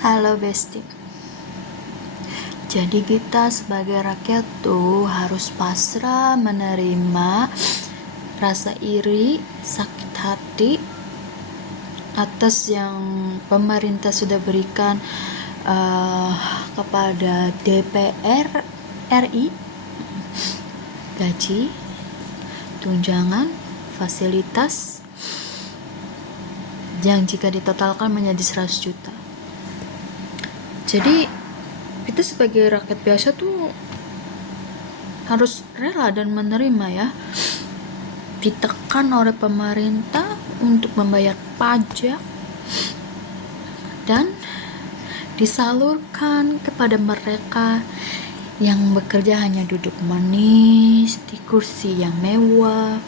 Halo Besti. Jadi kita sebagai rakyat tuh harus pasrah menerima rasa iri, sakit hati atas yang pemerintah sudah berikan kepada DPR RI, gaji, tunjangan, fasilitas yang jika ditotalkan menjadi 100 juta. Jadi kita sebagai rakyat biasa tuh harus rela dan menerima ya, ditekan oleh pemerintah untuk membayar pajak dan disalurkan kepada mereka yang bekerja hanya duduk manis di kursi yang mewah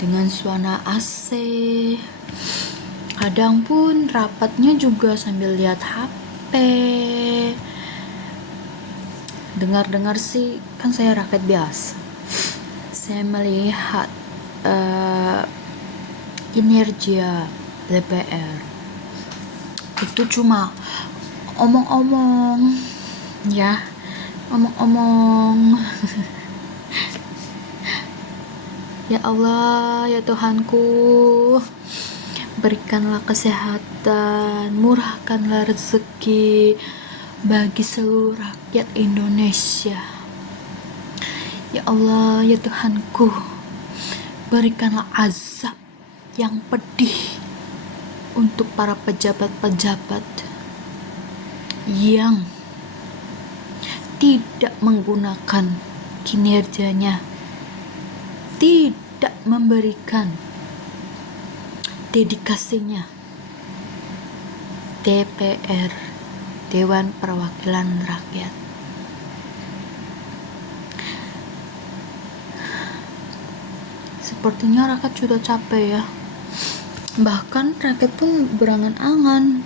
dengan suasana AC. Kadang pun rapatnya juga sambil lihat HP. Dengar-dengar sih, kan saya rakyat biasa, saya melihat kinerja DPR itu cuma omong-omong ya, omong-omong. Ya Allah, ya Tuhanku, berikanlah kesehatan, murahkanlah rezeki bagi seluruh rakyat Indonesia. Ya Allah, ya Tuhanku, berikanlah azab yang pedih untuk para pejabat-pejabat yang tidak menggunakan kinerjanya, tidak memberikan dedikasinya. DPR, Dewan Perwakilan Rakyat. Sepertinya rakyat sudah capek ya. Bahkan rakyat pun berangan-angan,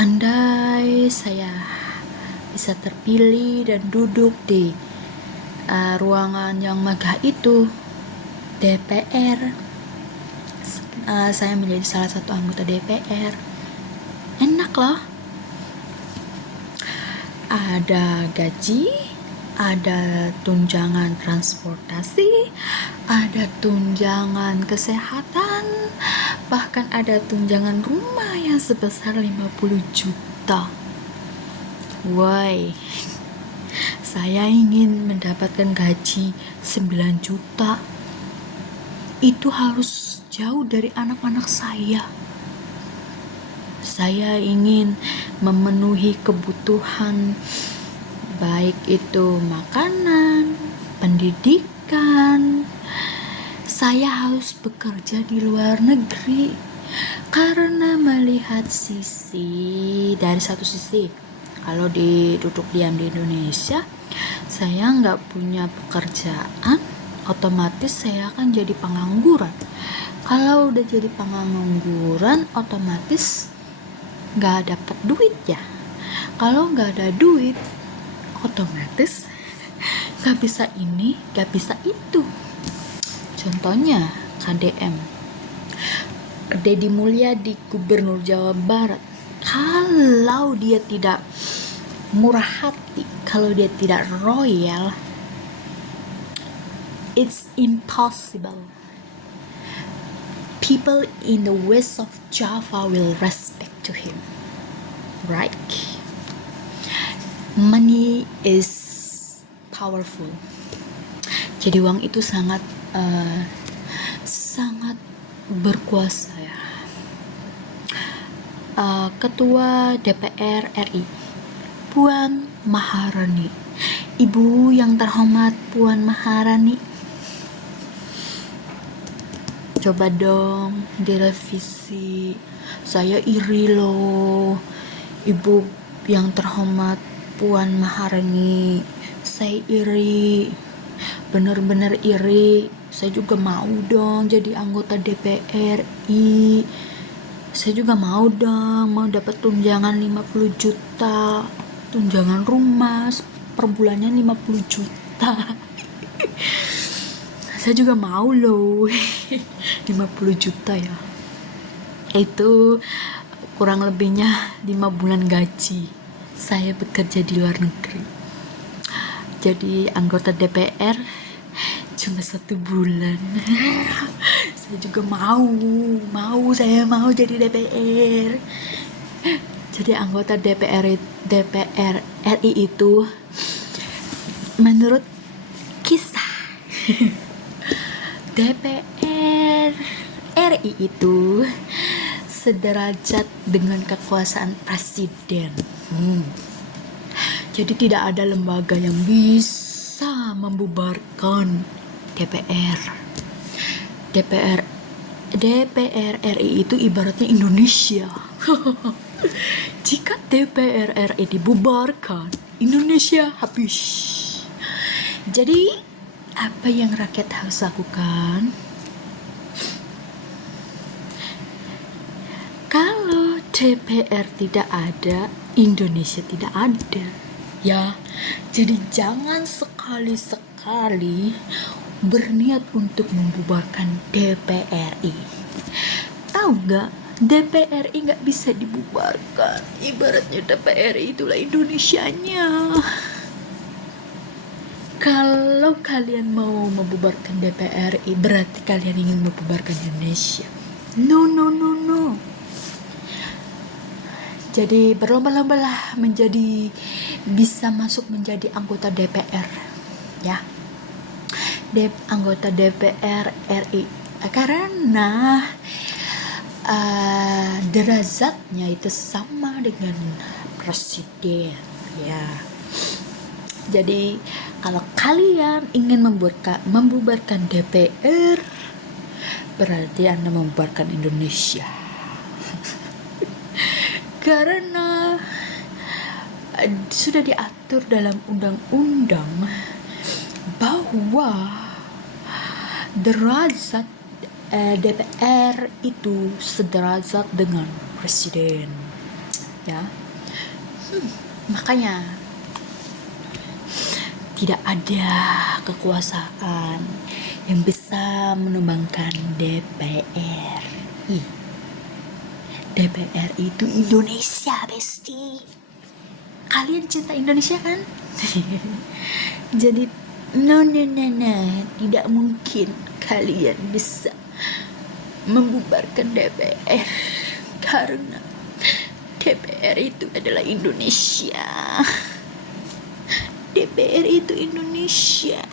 andai saya bisa terpilih dan duduk di ruangan yang megah itu, DPR, saya menjadi salah satu anggota DPR. Enak loh, ada gaji, ada tunjangan transportasi, ada tunjangan kesehatan, bahkan ada tunjangan rumah yang sebesar 50 juta. Woi, saya ingin mendapatkan gaji 9 juta. Itu harus jauh dari anak-anak saya. Saya ingin memenuhi kebutuhan, baik itu makanan, pendidikan. Saya harus bekerja di luar negeri karena melihat dari satu sisi, kalau duduk diam di Indonesia, saya nggak punya pekerjaan, otomatis saya akan jadi pengangguran. Kalau udah jadi pengangguran, otomatis nggak dapat duit ya. Kalau nggak ada duit, otomatis nggak bisa ini, nggak bisa itu. Contohnya KDM, Deddy Mulyadi, Gubernur Jawa Barat, kalau dia tidak murah hati, kalau dia tidak royal, it's impossible. People in the west of Java will respect to him, right? Money is powerful. Jadi uang itu sangat berkuasa ya. Ketua DPR RI, Puan Maharani, Ibu yang terhormat Puan Maharani, coba dong direvisi. Saya iri loh, Ibu yang terhormat Puan Maharani, saya iri, bener-bener iri. Saya juga mau dong jadi anggota DPR RI. Saya juga mau dong, mau dapat tunjangan 50 juta, tunjangan rumah per bulannya 50 juta. Saya juga mau loh. 50 juta ya, itu kurang lebihnya 5 bulan gaji saya bekerja di luar negeri. Jadi anggota DPR cuma 1 bulan. Saya juga saya mau jadi DPR. Jadi anggota DPR RI itu menurut kisah DPR RI itu sederajat dengan kekuasaan presiden. Jadi tidak ada lembaga yang bisa membubarkan DPR. DPR RI itu ibaratnya Indonesia. Jika DPR RI dibubarkan, Indonesia habis. Jadi apa yang rakyat harus lakukan? Kalau DPR tidak ada, Indonesia tidak ada. Ya, jadi jangan sekali-sekali berniat untuk membubarkan DPRI. Tahu nggak? DPRI nggak bisa dibubarkan. Ibaratnya DPRI itulah Indonesianya. Kalau kalian mau membubarkan DPRI, berarti kalian ingin membubarkan Indonesia. No. Jadi berlomba-lombalah bisa masuk menjadi anggota DPR, ya. Anggota DPR RI, karena derajatnya itu sama dengan presiden, ya. Jadi kalau kalian ingin membubarkan DPR, berarti Anda membubarkan Indonesia. Karena sudah diatur dalam undang-undang bahwa derajat DPR itu sederajat dengan presiden, ya. Makanya tidak ada kekuasaan yang bisa menumbangkan DPR. DPR itu Indonesia, besti. Kalian cinta Indonesia kan? Jadi no, tidak mungkin kalian bisa membubarkan DPR karena DPR itu adalah Indonesia. DPR itu Indonesia.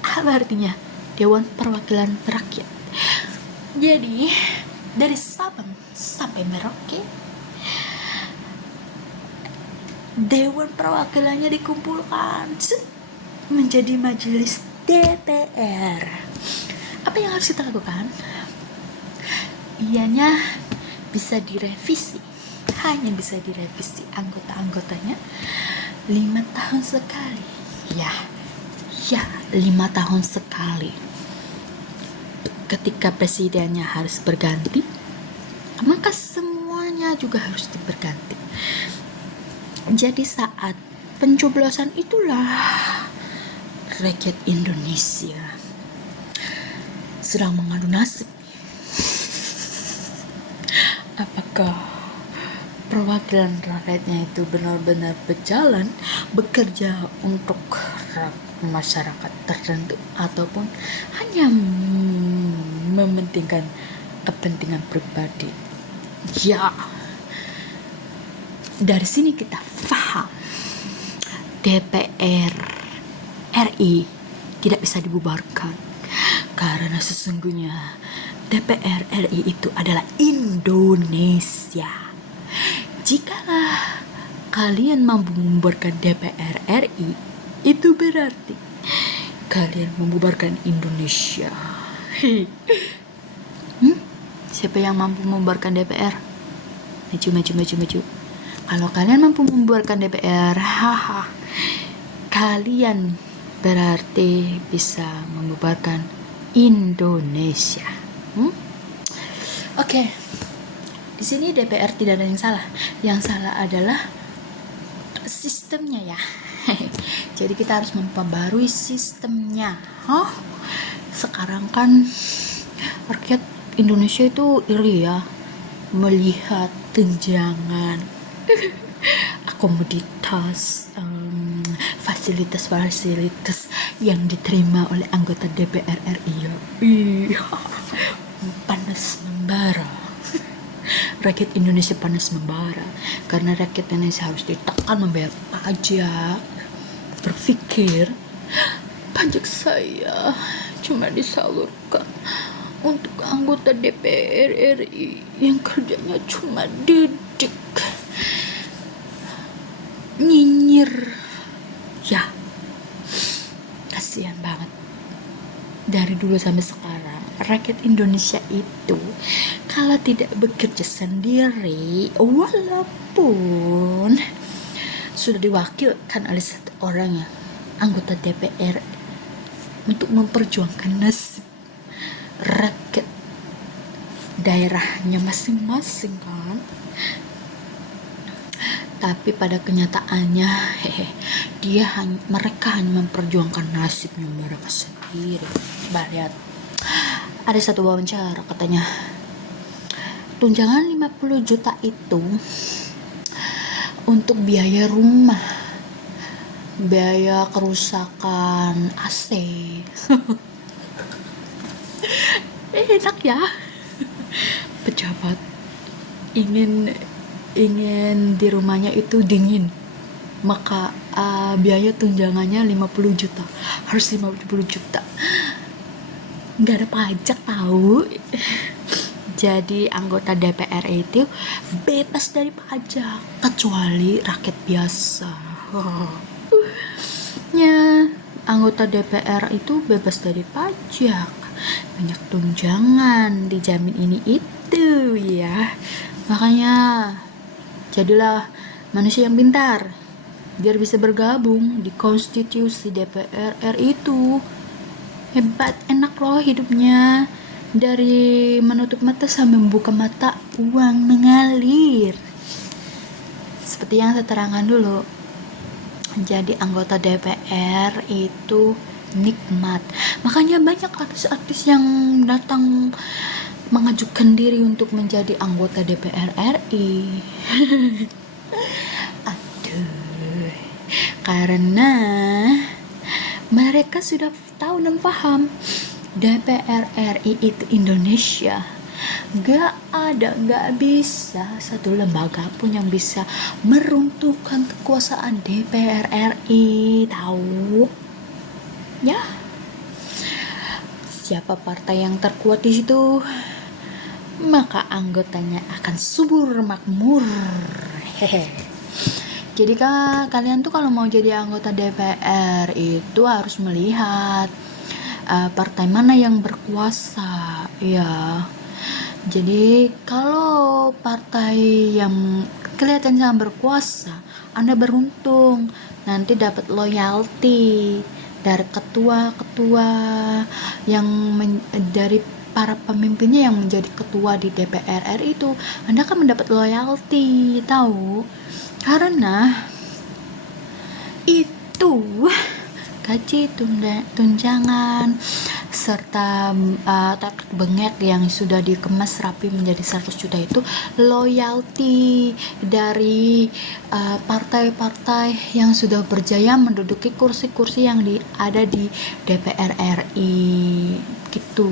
Apa artinya? Dewan Perwakilan Rakyat. Jadi dari Sabang sampai Merauke, Dewan Perwakilannya dikumpulkan menjadi majelis DPR. Apa yang harus kita lakukan? Ianya bisa direvisi, hanya bisa direvisi anggota-anggotanya 5 tahun sekali. Ya 5 tahun sekali. Ketika presidennya harus berganti, maka semuanya juga harus berganti. Jadi saat pencoblosan itulah rakyat Indonesia sedang mengadu nasib. Apakah perwakilan rakyatnya itu benar-benar bekerja untuk masyarakat tertentu, ataupun hanya mementingkan kepentingan pribadi? Ya, dari sini kita paham DPR RI tidak bisa dibubarkan, karena sesungguhnya DPR RI itu adalah Indonesia. Jikalau kalian mampu membubarkan DPR RI, itu berarti kalian membubarkan Indonesia. Siapa yang mampu membubarkan DPR? Maju. Kalau kalian mampu membubarkan DPR, kalian berarti bisa membubarkan Indonesia. Oke. Di sini DPR tidak ada yang salah. Yang salah adalah sistemnya, ya. Jadi kita harus memperbarui sistemnya. Sekarang kan rakyat Indonesia itu iri, ya. melihat tunjangan, komoditas, fasilitas-fasilitas yang diterima oleh anggota DPR RI ya. Panas membara. Rakyat Indonesia panas membara karena rakyat Indonesia harus ditekan membayar pajak. Berpikir pajak saya cuma disalurkan untuk anggota DPR RI yang kerjanya cuma duduk nyinyir. Ya, kasihan banget. Dari dulu sampai sekarang rakyat Indonesia itu kalau tidak bekerja sendiri, walaupun sudah diwakilkan oleh satu orang ya, anggota DPR, untuk memperjuangkan nasib rakyat daerahnya masing-masing kan, tapi pada kenyataannya mereka hanya memperjuangkan nasibnya mereka sendiri. Lihat, ada satu wawancara katanya tunjangan 50 juta itu untuk biaya rumah, biaya kerusakan AC. Enak ya. Pejabat ingin di rumahnya itu dingin, maka biaya tunjangannya 50 juta, harus 50 juta. Nggak ada pajak tahu. Jadi anggota DPR itu bebas dari pajak kecuali rakyat biasa. Ya, anggota DPR itu bebas dari pajak, banyak tunjangan, dijamin ini itu ya. Makanya jadilah manusia yang pintar biar bisa bergabung di konstitusi DPR RI itu. Hebat, enak loh hidupnya. Dari menutup mata sampai membuka mata, uang mengalir. Seperti yang saya terangkan dulu. Jadi anggota DPR itu nikmat. Makanya banyak artis-artis yang datang mengajukan diri untuk menjadi anggota DPR RI. Aduh. Karena mereka sudah tahu dan paham DPR RI itu Indonesia. Gak bisa satu lembaga pun yang bisa meruntuhkan kekuasaan DPR RI, tahu? Ya, siapa partai yang terkuat di situ, maka anggotanya akan subur makmur. Jadi kalian tuh kalau mau jadi anggota DPR itu harus melihat partai mana yang berkuasa ya. Jadi kalau partai yang kelihatan sangat berkuasa, Anda beruntung nanti dapat loyalty dari ketua-ketua yang dari para pemimpinnya yang menjadi ketua di DPR RI itu. Anda akan mendapat loyalty, tahu? Karena itu gaji, tunjangan, serta tetek bengek yang sudah dikemas rapi menjadi 100 juta itu loyalty dari partai-partai yang sudah berjaya menduduki kursi-kursi yang ada di DPR RI gitu.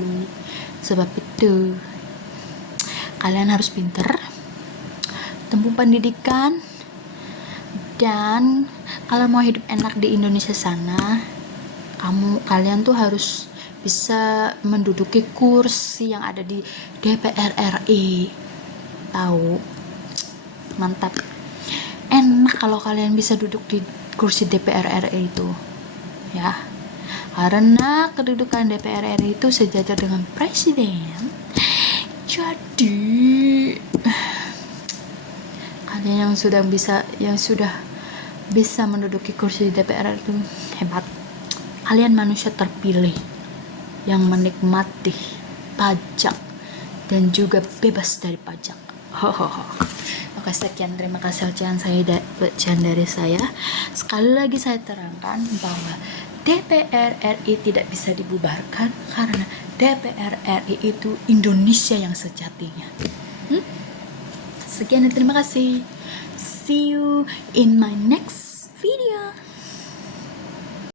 Sebab itu kalian harus pinter, tempuh pendidikan, dan kalau mau hidup enak di Indonesia sana, kalian tuh harus bisa menduduki kursi yang ada di DPR RI. Tahu? Mantap. Enak kalau kalian bisa duduk di kursi DPR RI itu. Ya. Karena kedudukan DPR RI itu sejajar dengan presiden. Jadi kalian yang sudah bisa menduduki kursi DPR itu hebat. Kalian manusia terpilih yang menikmati pajak dan juga bebas dari pajak. Oke, sekian, terima kasih bacaan dari saya. Sekali lagi saya terangkan bahwa DPR RI tidak bisa dibubarkan karena DPR RI itu Indonesia yang sejatinya. Sekian dan terima kasih. See you in my next video.